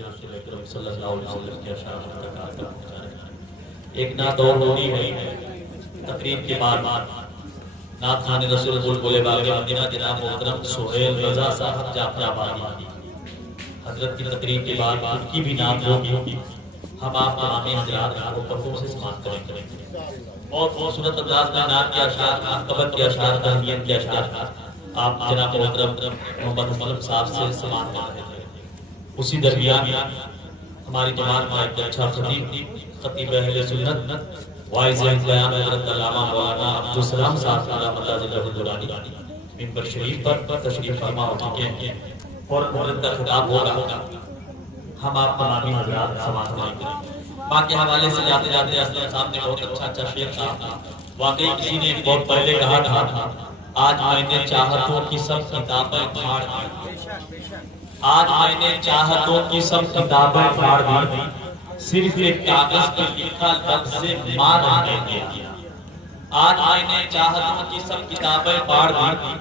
رسول اکرم صلی اللہ علیہ وسلم کے اشعار تک آ کر پہنچا رہے ہیں۔ ایک نعت اور ہوئی ہے تقریب کے بعد نعت خوان رسول بلبل باغ مدینہ جناب محترم سہیل رضا صاحب جعفر آبادی حضرت کی تقریب کے بعد ان کی بھی نعت ہوگی۔ ہم آپ تمامی حضرات کو پردوں سے سماعت کریں گے۔ بہت خوبصورت انداز میں نعت کے اشعار، منقبت کے اشعار، تہنیت کے اشعار آپ جناب محترم محمد مسلم صاحب سے سماعت کر رہے تھے۔ اسی درمیان ہماری جماعت کا ایک اچھا خطیب اہل سنت وائز بیان حضرت علامہ مولانا عبدالسلام صاحب رحمۃ اللہ علیہ ممبر شریف پر تشریف فرما ہو چکے ہیں اور مولد کا خطاب ہوگا۔ ہم آپ تمامی حضرات سماعت کریں گے۔ ماں کے حوالے سے جاتے جاتے اسلام صاحب نے بہت اچھا شعر کہا۔ واقعی کسی نے بہت پہلے کہا تھا آج میں نے چاہتوں کی سب کتابیں پھاڑ دی، آج میں نے چاہتوں کی سب کتابیں پھاڑ دی، صرف ایک کاغذ پر لکھا لفظ ماں رہنے دیا۔ آج میں نے چاہتوں کی سب کتابیں پھاڑ دی،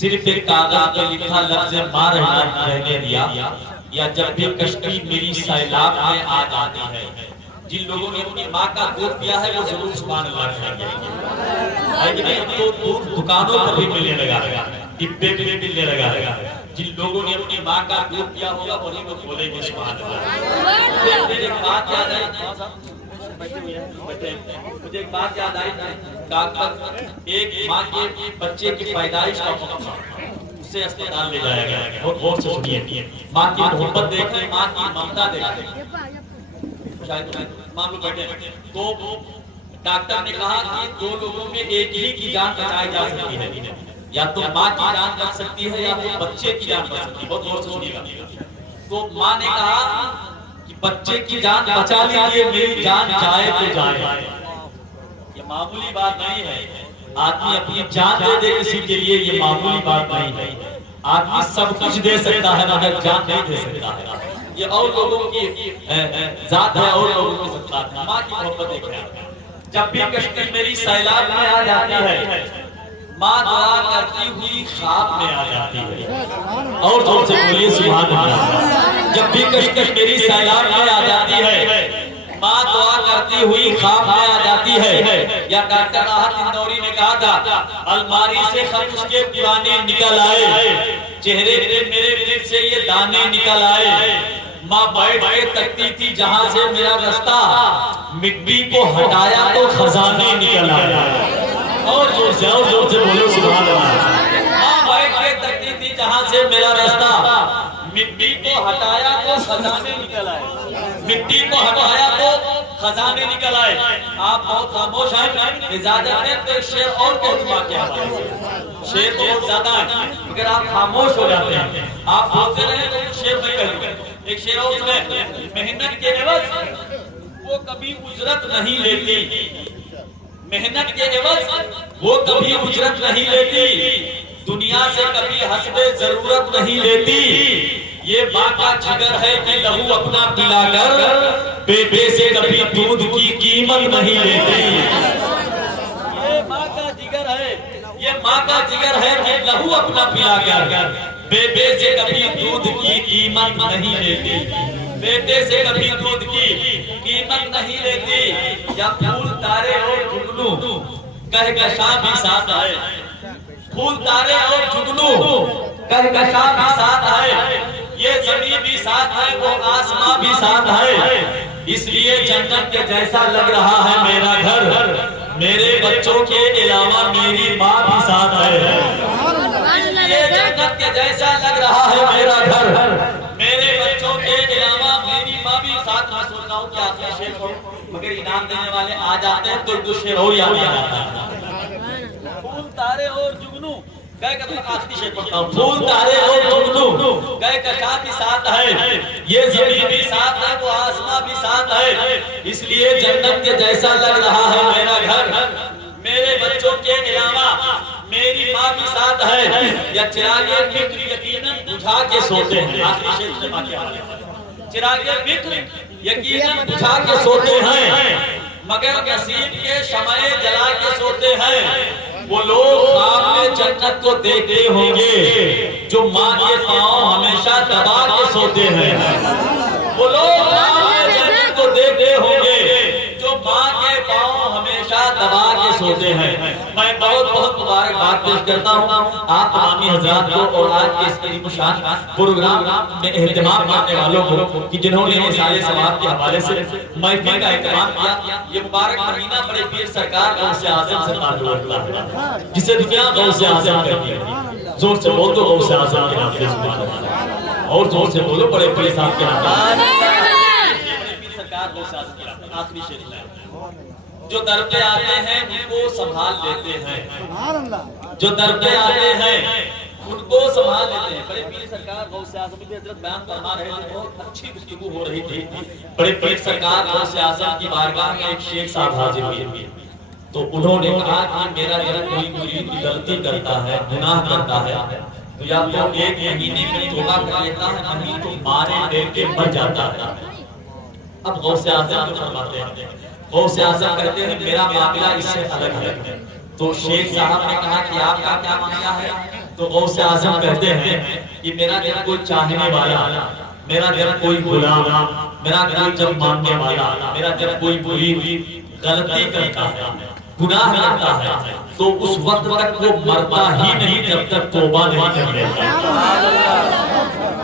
صرف ایک کاغذ پر لکھا لفظ ماں رہنے دیا۔ یا جب بھی کشتی میری سیلاب میں آ جاتی ہے، جن لوگوں نے اپنی ماں کا دودھ پیا ہے وہ ضرور سبحان اللہ کہیں گے۔ لیکن تو دودھ دکانوں پر بھی ملنے لگا، ڈبے بھی ملنے لگا۔ جن لوگوں نے اپنی ماں کا دودھ پیا ہوگا وہی وہ بولیں گے سبحان اللہ۔ مجھے ایک بات یاد آئی، ایک ماں کے بچے کی پیدائش کا موقع سے اسپتال لے جایا گیا۔ بہت غور سے سنیے، ماں کی محبت دیکھیں، ماں کی ممتا دیکھیں۔ شاید مان لو بیٹھے تو ڈاکٹر نے کہا کہ دو لوگوں میں ایک ہی کی جان بچائی جا سکتی ہے، یا تو ماں کی جان بچ سکتی ہے یا تو بچے کی جان بچ سکتی ہے۔ بہت غور سے سنیے گا۔ تو ماں نے کہا کہ بچے کی جان بچا لیجیے، میری جان جائے تو جائے۔ یہ معمولی بات نہیں ہے، آدمی اپنی جان دے دے کسی کے لیے، یہ معمولی بات نہیں ہے۔ آدمی سب کچھ دے سکتا ہے مگر جان نہیں دے سکتا ہے۔ یہ اور لوگوں کی ذات ہے، اور لوگوں کی ذات ہے۔ ماں کی محبت دیکھیں۔ جب بھی کشتی میری سیلاب میں آ جاتی ہے، ماں دعا کرتی ہوئی خواب میں آ جاتی ہے۔ اور زور سے بولیے سبحان اللہ۔ جب بھی کشتی میری سیلاب میں آ جاتی ہے، ماں دعا کرتی ہوئی خواب میں آ جاتی ہے۔ یا ڈاکٹر راحت اندوری نے کہا تھا الماری سے خط اس کے پرانے نکل آئے، چہرے پہ میرے دل سے یہ دانے نکل آئے۔ ماں بیٹھ کے تکتی تھی جہاں سے میرا رستہ، مٹی کو ہٹایا تو خزانے نکل آئے۔ اور زور سے بولو سبحان اللہ۔ ماں بیٹھ کے تکتی تھی جہاں سے میرا رستہ، مٹی کو ہٹایا تو خزانے نکل آئے، مٹی کو ہٹایا تو خزانے نکل آئے۔ آپ بہت خاموش ہیں، اجازت دیں تو ایک شعر اور کہہ دوں کیا بات۔ شعر بہت زیادہ ہے اگر آپ خاموش ہو جاتے ہیں، آپ بولتے رہے تو شعر میں کہہ دوں۔ ایک شعر اور سنیں، محنت کے عوض وہ کبھی اجرت نہیں لیتی، محنت کے عوض وہ کبھی اجرت نہیں لیتی، دنیا سے کبھی حسب ضرورت نہیں لیتی۔ یہ ماں کا جگر ہے کہ لہو اپنا پلا کر بیٹے سے کبھی دودھ کی قیمت نہیں لیتی۔ یہ ماں کا جگر ہے، یہ ماں کا جگر ہے کہ لہو اپنا پلا کر بیٹے سے کبھی دودھ کی قیمت نہیں لیتی، بیٹے سے کبھی دودھ کی قیمت نہیں لیتی۔ یا پھول تارے اور جگنو کہکشاں بھی ساتھ آئے، پھول تارے اور جگنو کہکشاں بھی ساتھ آئے، یہ زمین بھی ساتھ ہے وہ آسمان بھی ساتھ ہے، اس لیے جنت کے جیسا لگ رہا ہے میرا گھر، میرے بچوں کے علاوہ میری ماں بھی ساتھ ہے۔ اس لیے جنت کے جیسا لگ رہا ہے میرا گھر، میرے بچوں کے علاوہ میری ماں بھی ساتھ۔ میں سوچ رہا ہوں کہ آخری شعر کو مگر انعام دینے والے آ جاتے ہیں تو ایک دو شعر ہو یاد آ جاتا ہے۔ پھول تارے اور جگنو پھول تارے اور جگنو کہکشاں بھی ساتھ ہے، یہ زمین بھی ساتھ ہے وہ آسمان بھی ساتھ ہے، اس لیے جنت کے جیسا لگ رہا ہے میرا گھر، میرے بچوں کے علاوہ میری ماں بھی ساتھ ہے۔ یا چراغ فکر یقیناً بجھا کے سوتے ہیں، چراغ فکر یقیناً بجھا کے سوتے ہیں، مگر نصیب کے شمع جلا کے سوتے ہیں۔ وہ لوگ خواب میں جنت کو دیکھتے ہوں گے جو ماں کے پاؤں ہمیشہ دبا کے سوتے ہیں۔ ہوتے ہیں. میں بہت بہت مبارکباد پیش کرتا ہوں آپ تمامی حضرات کو اور آج کے اس قریب شان پروگرام میں اہتمام کرنے والوں کو کہ جنہوں نے رسالے ثواب کے حوالے سے محفل کا اہتمام کیا. یہ مبارک مہینہ بڑے پیر سرکار غوث اعظم سے تعلق رکھتا ہے جسے دنیا غوث اعظم کہتی ہے. زور سے بول دو غوث اعظم کے نام سے سبحان اللہ. اور زور سے بولو بڑے پیر صاحب کے نام پیر سرکار غوث اعظم کے نام. آخری شریف ہے جو در پہ آتے ہیں ان کو سنبھال لیتے ہیں. جو در پہ آتے ہیں ان کو سنبھال لیتے ہیں. بڑے پیر سرکار غوث اعظم کی حضرت بیان فرما رہے تھے. بہت اچھی گفتگو ہو رہی تھی. بڑے پیر سرکار غوث اعظم کی بارگاہ میں ایک شیخ صاحب حاضر ہوئے تو انہوں نے کہا کہ میرا جب کوئی مرید غلطی کرتا ہے گناہ کرتا ہے تو یا تو ایک مہینے میں توبہ کر لیتا ہے نہیں تو مارے دے کے مر جاتا ہے. اب غوث اعظم کو فرماتے ہیں غوث اعظم کہتے ہیں میرا معاملہ اس سے الگ ہے. تو شیخ صاحب نے کہا کہ آپ کا کیا معاملہ ہے؟ تو غوث اعظم کہتے ہیں کہ میرا جب کوئی چاہنے والا میرا جب کوئی غلام میرا کوئی جب ماننے والا میرا جب کوئی بری غلطی کرتا ہے گناہ کرتا ہے تو اس وقت تک وہ مرتا ہی نہیں جب تک توبہ نہیں کر لیتا.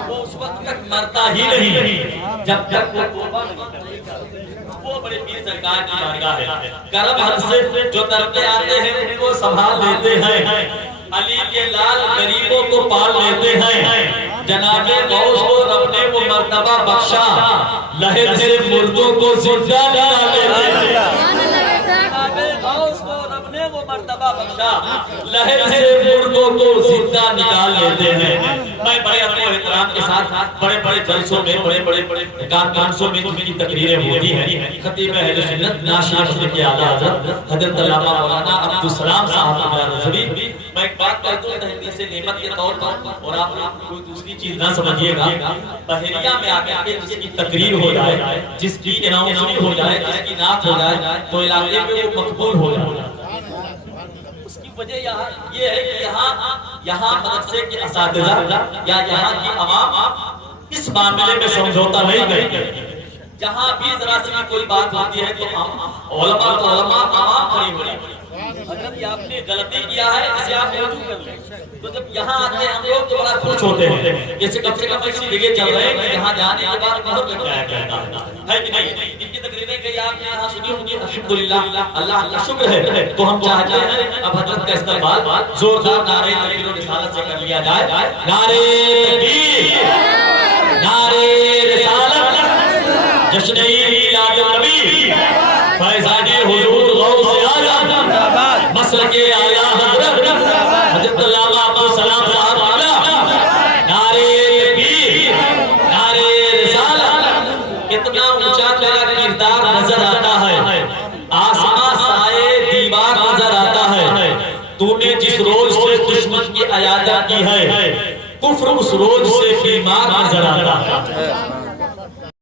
وہ اس وقت تک مرتا ہی نہیں جب تک وہ توبہ نہیں کر لیتا. وہ بڑے پیر سرکار کی بارگاہ ہے. کرم حد سے جو در پہ آتے ہیں ان کو سنبھال لیتے ہیں. علی کے لال غریبوں کو پال لیتے ہیں. جناب غوث کو رب نے وہ مرتبہ بخشا لہر سے مردوں کو زندہ نکال لیتے ہیں. وہ مرتبہ بخشا لہر سے مردوں کو زندہ نکال لیتے ہیں. میں بڑے اپنے احترام کے ساتھ بڑے بڑے جلسوں میں بڑے بڑے کانفرنسوں میں ان کی تقریریں ہوتی ہیں. خطیب اہل سنت ناشی مسجد کے اعلیٰ حضرت حضرت علامہ مولانا عبدالسلام صاحب نظری. میں ایک بات کہتا ہوں تحدیث نعمت کے طور پر اور آپ کوئی دوسری چیز نہ سمجھیے گا. بحریہ میں آ کے جس کی تقریر ہو جائے جس کی اناؤنسمنٹ ہو جائے جس کی نعت ہو جائے تو علاقے میں وہ مقبول ہو جائے. وجہ یہ ہے کہ یہاں مدرسے کے اساتذہ یا یہاں کی عوام اس معاملے میں سمجھوتا نہیں کرتے. جہاں بھی ذرا سی کوئی بات ہوتی ہے تو علماء عوام کھڑی ہو رہی. حضرت یہ آپ نے غلطی کیا ہے اسے آپ رجوع کر لیں. تو جب یہاں آتے ہیں ہم لوگ تو بڑا خوش ہوتے ہیں جیسے کم سے کم اسی جگہ چل رہے ہیں کہ یہاں جانے کے بعد بہت لگ جایا کرتا ہے کہ نہیں. ان کی تقریریں کئی آپ نے یہاں سنی ہوں گی. الحمدللہ اللہ کا شکر ہے. تو ہم چاہتے ہیں اب حضرت کا استقبال زوردار نعرہ تکبیر و رسالت سے کر لیا جائے. نعرہ تکبیر نعرہ رسالت جشن میلاد النبی فیضان حضور غوث اعظم مسلک اعلیٰ حضرت حضرت علامہ عبدالسلام صاحب نعرہ تکبیر نعرہ رسالت. کتنا اونچا تیرا کردار نظر آتا ہے. آسمان سائے دیوار نظر آتا ہے. تو نے جس روز سے دشمن کی عیادت کی ہے کفر اس روز سے بیمار نظر آتا ہے.